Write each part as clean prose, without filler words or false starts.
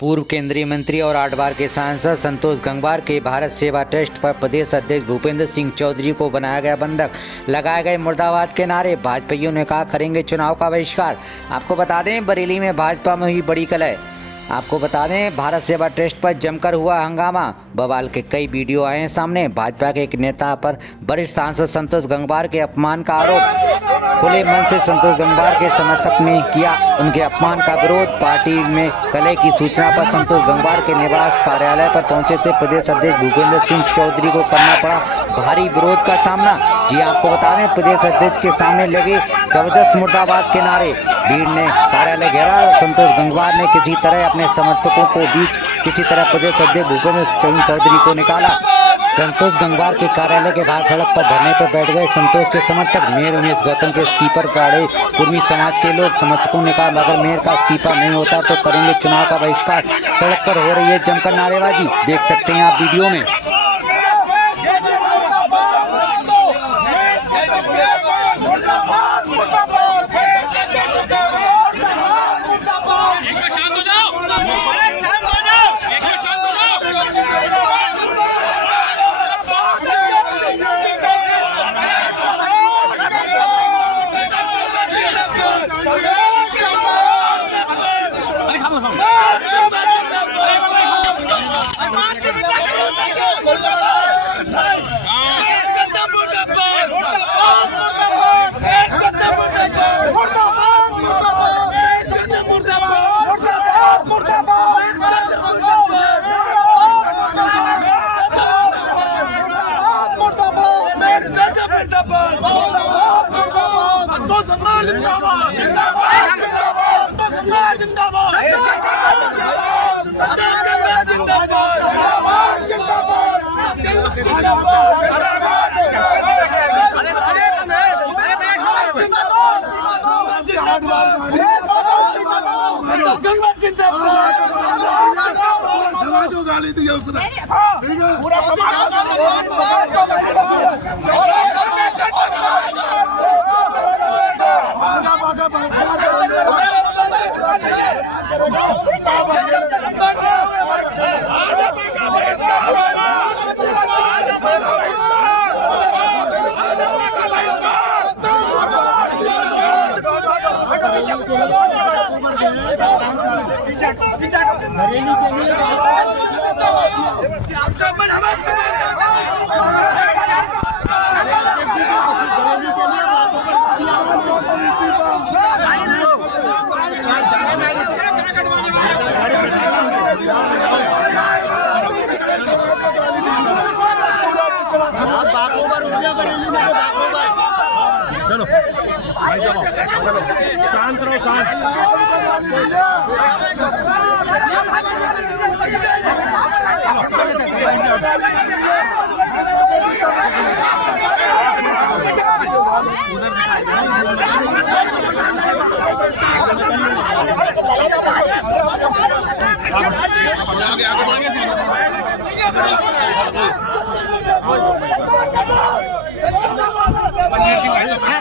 पूर्व केंद्रीय मंत्री और 8 बार के सांसद संतोष गंगवार के भारत सेवा ट्रस्ट पर प्रदेश अध्यक्ष भूपेंद्र सिंह चौधरी को बनाया गया बंधक, लगाए गए मुर्दाबाद के नारे। भाजपाइयों ने कहा करेंगे चुनाव का बहिष्कार। आपको बता दें बरेली में भाजपा में हुई बड़ी कलह। आपको बता दें भारत सेवा ट्रस्ट पर जमकर हुआ हंगामा। बवाल के कई वीडियो आए हैं सामने। भाजपा के एक नेता पर वरिष्ठ सांसद संतोष गंगवार के अपमान का आरोप। खुले मन से संतोष गंगवार के समर्थक ने किया उनके अपमान का विरोध। पार्टी में कलह की सूचना पर संतोष गंगवार के निवास कार्यालय पर पहुंचे थे प्रदेश अध्यक्ष भूपेंद्र सिंह चौधरी को करना पड़ा भारी विरोध का सामना। जी आपको बता दें प्रदेश अध्यक्ष के सामने लगे जबरदस्त मुर्दाबाद के नारे। भीड़ ने कार्यालय घेरा और संतोष गंगवार ने किसी तरह अपने समर्थकों को बीच प्रदेश अध्यक्ष भूपेंद्र सिंह चौधरी को निकाला। संतोष गंगवार के कार्यालय के बाहर सड़क पर धरने पर बैठ गए संतोष के समर्थक। मेयर उमेश गौतम के इस्तीफा गाड़े कुर्मी समाज के लोग। समर्थकों ने कहा अगर मेयर का इस्तीफा नहीं होता तो करेंगे चुनाव का बहिष्कार। सड़क पर हो रही है जमकर नारेबाजी, देख सकते हैं आप वीडियो में। गाली दी उसने पूरा चलो भाई साहब शांत रहो शांत।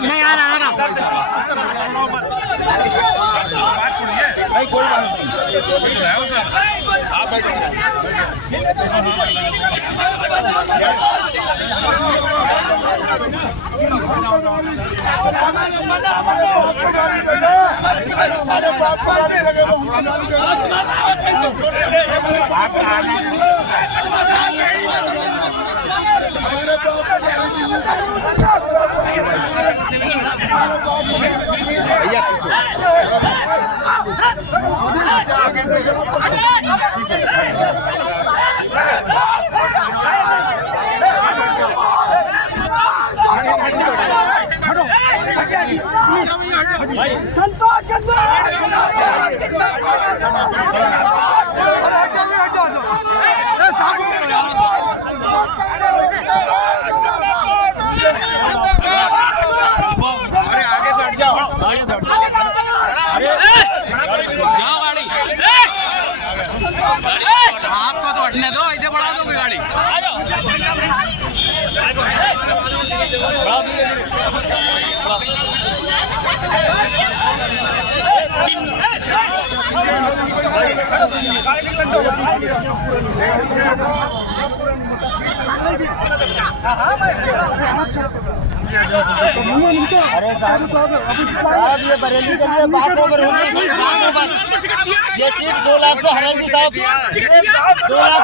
नहीं आ रहा कोई बात नहीं आप भैया अरे आगे बैठ जाओ। आपको तो हटने दो, इधर बढ़ा दोगे गाड़ी। बढ़ा अरे साहब ये बरेली के लिए बात ओवर हो गई थी बस। ये सीट 2 लाख से हराएगी साहब, 2 लाख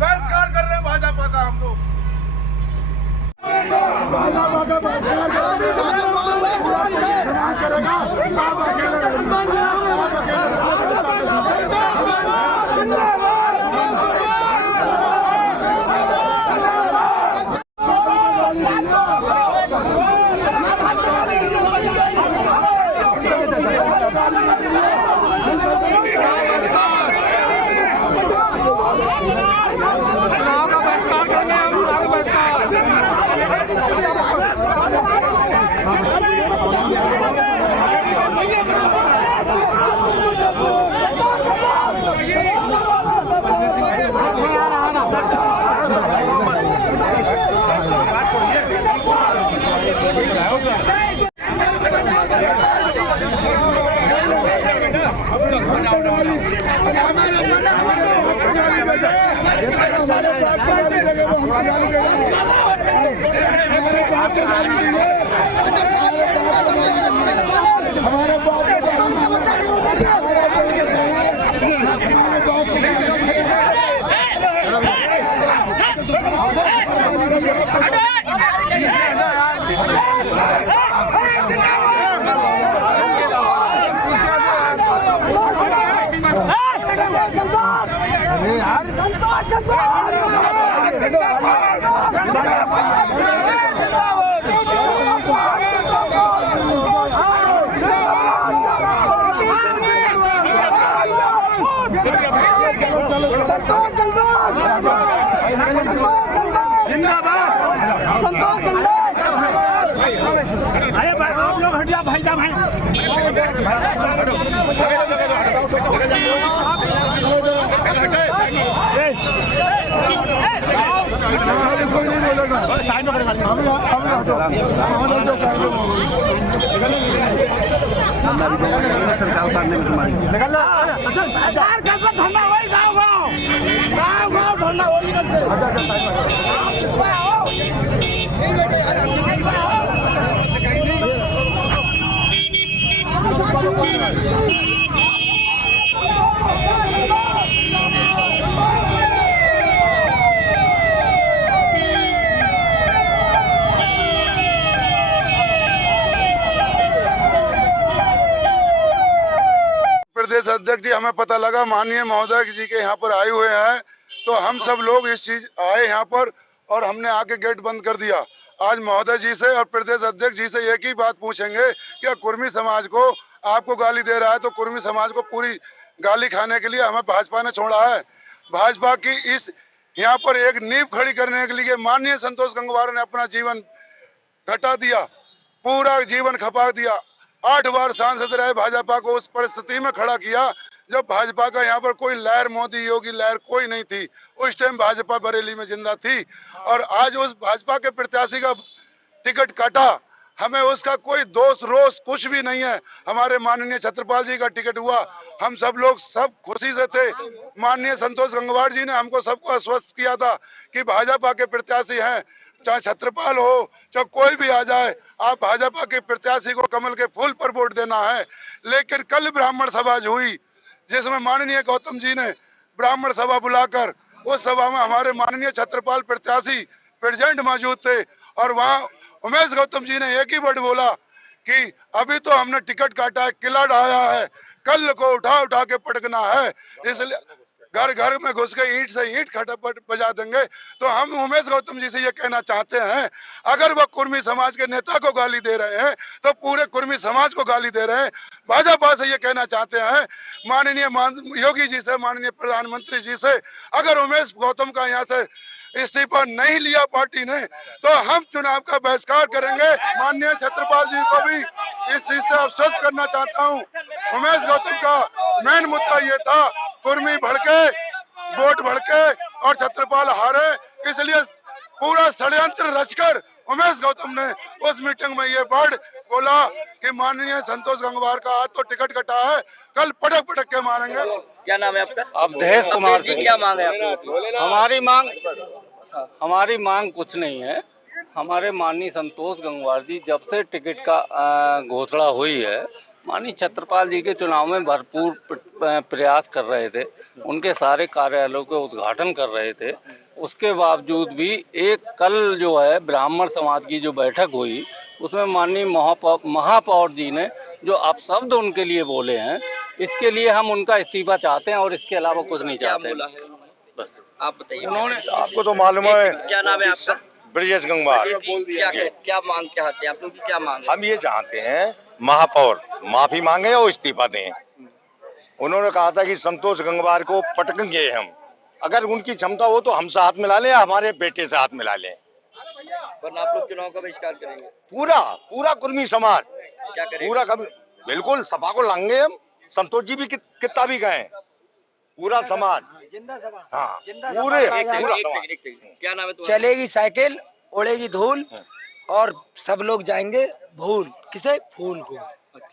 बहिष्कार कर रहे हैं भाजपा का हम लोग। अरे भाई आप लोग हट जाओ भाई भाई सरकार उतारने में तुम्हारी धरना वही गाँव धरना वही प्रदेश अध्यक्ष जी, हमें पता लगा माननीय महोदय जी के यहाँ पर आए हुए हैं, तो हम सब लोग इस चीज आए यहाँ पर और हमने आके गेट बंद कर दिया। आज महोदय जी से और प्रदेश अध्यक्ष जी से एक ही बात पूछेंगे, क्या कुर्मी समाज को आपको गाली दे रहा है तो कुर्मी समाज को पूरी गाली खाने के लिए हमें भाजपा ने छोड़ा है। भाजपा की इस यहाँ पर एक नींव खड़ी करने के लिए माननीय संतोष गंगवार ने अपना जीवन घटा दिया, पूरा जीवन खपा दिया। 8 बार सांसद रहे, भाजपा को उस परिस्थिति में खड़ा किया जब भाजपा का यहाँ पर कोई लहर, मोदी योगी लहर कोई नहीं थी, उस टाइम भाजपा बरेली में जिंदा थी। और आज उस भाजपा के प्रत्याशी का टिकट काटा, हमें उसका कोई दोष रोष कुछ भी नहीं है। हमारे माननीय छत्रपाल जी का टिकट हुआ, हम सब लोग सब खुशी से थे। माननीय संतोष गंगवार जी ने हमको सबको आश्वस्त किया था कि भाजपा के प्रत्याशी हैं, चाहे छत्रपाल हो चाहे कोई भी आ जाए, आप भाजपा के प्रत्याशी को कमल के फूल पर वोट देना है। लेकिन कल ब्राह्मण सभा हुई जिसमें माननीय गौतम जी ने ब्राह्मण सभा बुलाकर, उस सभा में हमारे माननीय छत्रपाल प्रत्याशी प्रेजेंट मौजूद थे और वहाँ उमेश गौतम जी ने एक ही वर्ड बोला कि अभी तो हमने टिकट काटा है, किला ढाया है, कल को उठा उठा के पटकना है, इसलिए घर घर में घुस के ईंट से ईंट खटापट बजा देंगे। तो हम उमेश गौतम जी से ये कहना चाहते हैं, अगर वह कुर्मी समाज के नेता को गाली दे रहे हैं तो पूरे कुर्मी समाज को गाली दे रहे हैं। भाजपा से ये कहना चाहते हैं, माननीय योगी जी से, माननीय प्रधानमंत्री जी से, अगर उमेश गौतम का यहाँ से इस्तीफा नहीं लिया पार्टी ने तो हम चुनाव का बहिष्कार करेंगे। माननीय छत्रपाल जी को भी इस चीज से अवगत करना चाहता हूँ। उमेश गौतम का मेन मुद्दा ये था, कुर्मी भड़के, वोट भड़के और छत्रपाल हारे, इसलिए पूरा षड्यंत्र रचकर उमेश गौतम ने उस मीटिंग में ये वर्ड बोला कि माननीय संतोष गंगवार का आज तो टिकट कटा है, कल पटक पटक के मारेंगे। क्या नाम है आपका? अवधेश कुमार जी, क्या मांग है आपकी? हमारी मांग कुछ नहीं है। हमारे माननीय संतोष गंगवार जी जब से टिकट का घोषणा हुई है, माननीय छत्रपाल जी के चुनाव में भरपूर प्रयास कर रहे थे, उनके सारे कार्यालयों के उद्घाटन कर रहे थे। उसके बावजूद भी एक कल जो है ब्राह्मण समाज की जो बैठक हुई, उसमें माननीय महापौर जी ने जो अपशब्द उनके लिए बोले हैं, इसके लिए हम उनका इस्तीफा चाहते हैं और इसके अलावा कुछ नहीं क्या चाहते। बोला है? बस आप बताइए। उन्होंने, आपको तो मालूम है, क्या नाम है आपका? ब्रजेश गंगवार। क्या मांग चाहते हैं आप लोग की? क्या मांग है? हम ये चाहते हैं महापौर माफी मांगे और इस्तीफा दें। उन्होंने कहा था कि संतोष गंगवार को पटकेंगे हम, अगर उनकी क्षमता हो तो हमसे हाथ मिला लें, हमारे बेटे से हाथ मिला लें। वरना आप लोग चुनाव का बहिष्कार करेंगे? पूरा कुर्मी समाज क्या करेंगे? पूरा कभी बिल्कुल सभा को लाएंगे हम। संतोष जी भी कितना भी गए, पूरा समाज, हाँ पूरे पूरा समाज। क्या नाम है तुम्हारा? चलेगी साइकिल, उड़ेगी धूल और सब लोग जाएंगे भूल किसे? फूल को।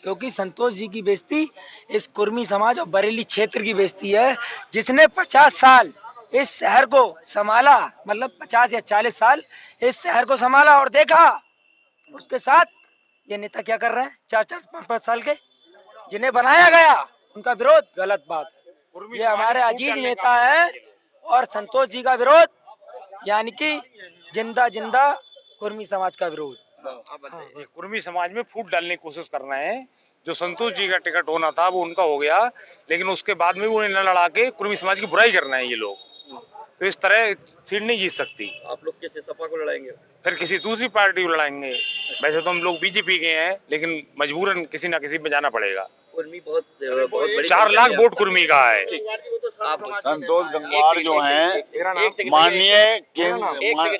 क्योंकि संतोष जी की बेइज्जती इस कुर्मी समाज और बरेली क्षेत्र की बेइज्जती है, जिसने 50 साल इस शहर को संभाला, मतलब 50 या 40 साल इस शहर को संभाला और देखा उसके साथ ये नेता क्या कर रहे हैं 4-4, 5-5 साल के, जिन्हें बनाया गया उनका विरोध गलत बात है। ये हमारे अजीज नेता है और संतोष जी का विरोध यानी कि जिंदा जिंदा कुर्मी समाज का विरोध। कुर्मी समाज में फूट डालने की कोशिश कर रहे हैं। जो संतोष जी का टिकट होना था वो उनका हो गया, लेकिन उसके बाद में वो न लड़ा के कुर्मी समाज की बुराई करना है ये लोग। तो इस तरह सीट नहीं जीत सकती। आप लोग कैसे सपा को लड़ाएंगे? फिर किसी दूसरी पार्टी को लड़ाएंगे। वैसे तो हम लोग बीजेपी के हैं, लेकिन मजबूरन किसी ना किसी पे जाना पड़ेगा। कुर्मी बहुत बड़ी 4 लाख वोट कुर्मी का है। आप संतोष गंगवार जो हैं माननीय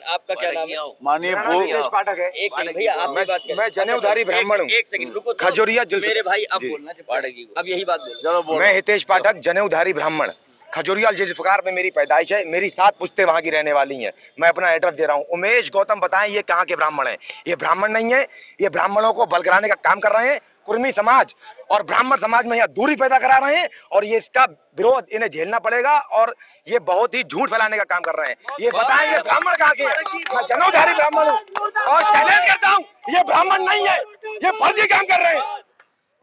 आपका क्या नाम है? माननीय पाठक है। एक सेकंड भैया, आप बात मैं जनेऊधारी ब्राह्मण हूँ। एक सेकंड रुको। खजूरिया मेरे भाई अब बोलना पाठक, अब यही बात बोलो। मैं हितेश पाठक, जनेऊधारी ब्राह्मण, खजूरिया जिस प्रकार में मेरी पैदाइश है, मेरी 7 पुश्तें वहाँ की रहने वाली हैं। मैं अपना एड्रेस दे रहा हूँ। उमेश गौतम बताएं ये कहाँ के ब्राह्मण हैं? ये ब्राह्मण नहीं है, ये ब्राह्मणों को बलगराने का काम कर रहे हैं। कुर्मी समाज और ब्राह्मण समाज में यहाँ दूरी पैदा करा रहे हैं और ये इसका विरोध इन्हें झेलना पड़ेगा और ये बहुत ही झूठ फैलाने का काम कर रहे हैं। ये बताएं ये ब्राह्मण कहाँ के हैं? मैं जनेऊधारी ब्राह्मण हूँ और चैलेंज करता हूँ, ये ब्राह्मण नहीं है, ये फर्जी काम कर रहे हैं।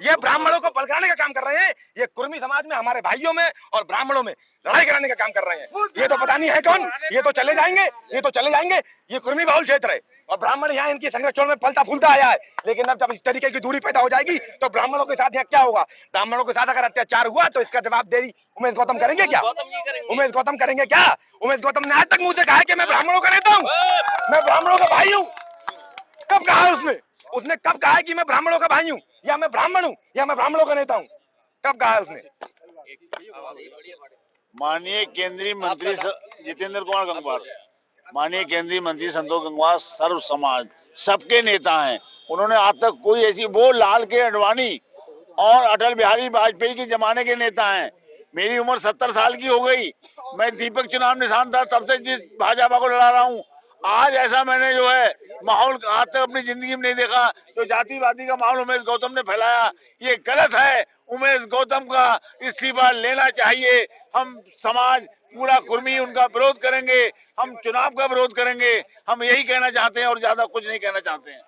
ये ब्राह्मणों को बलगाने का काम कर रहे हैं। ये कुर्मी समाज में हमारे भाइयों में और ब्राह्मणों में लड़ाई कराने का काम कर रहे हैं। ये तो पता नहीं है कौन, ये तो चले जाएंगे। ये कुर्मी बहुल क्षेत्र है और ब्राह्मण यहाँ इनकी संरक्षण में फलता फूलता आया है। लेकिन अब जब इस तरीके की दूरी पैदा हो जाएगी तो ब्राह्मणों के साथ यहाँ क्या होगा? ब्राह्मणों के साथ अगर अत्याचार हुआ तो इसका जवाबदेही उमेश गौतम करेंगे क्या? उमेश गौतम करेंगे क्या? उमेश गौतम ने आज तक मुझे कहा है कि मैं ब्राह्मणों का नेता हूँ, मैं ब्राह्मणों का भाई हूँ। कब कहा है उसने कब कहा है कि मैं ब्राह्मणों का भाई हूँ या मैं ब्राह्मण हूँ या मैं ब्राह्मणों का नेता हूँ? कब कहा है उसने? माननीय केंद्रीय मंत्री जितेंद्र कुमार गंगवार, माननीय केंद्रीय मंत्री संतोष गंगवार सर्व समाज सबके नेता हैं। उन्होंने आज तक कोई ऐसी, वो लाल के अडवाणी और अटल बिहारी वाजपेयी के जमाने के नेता हैं। मेरी उम्र 70 साल की हो गई, मैं दीपक चुनाव निशान था तब से जिस भाजपा को लड़ा रहा हूँ। आज ऐसा मैंने जो है माहौल आज तक अपनी जिंदगी में नहीं देखा। जो जातिवादी का माहौल उमेश गौतम ने फैलाया, ये गलत है। उमेश गौतम का इस्तीफा लेना चाहिए। हम समाज पूरा कुर्मी उनका विरोध करेंगे, हम चुनाव का विरोध करेंगे। हम यही कहना चाहते हैं और ज्यादा कुछ नहीं कहना चाहते हैं।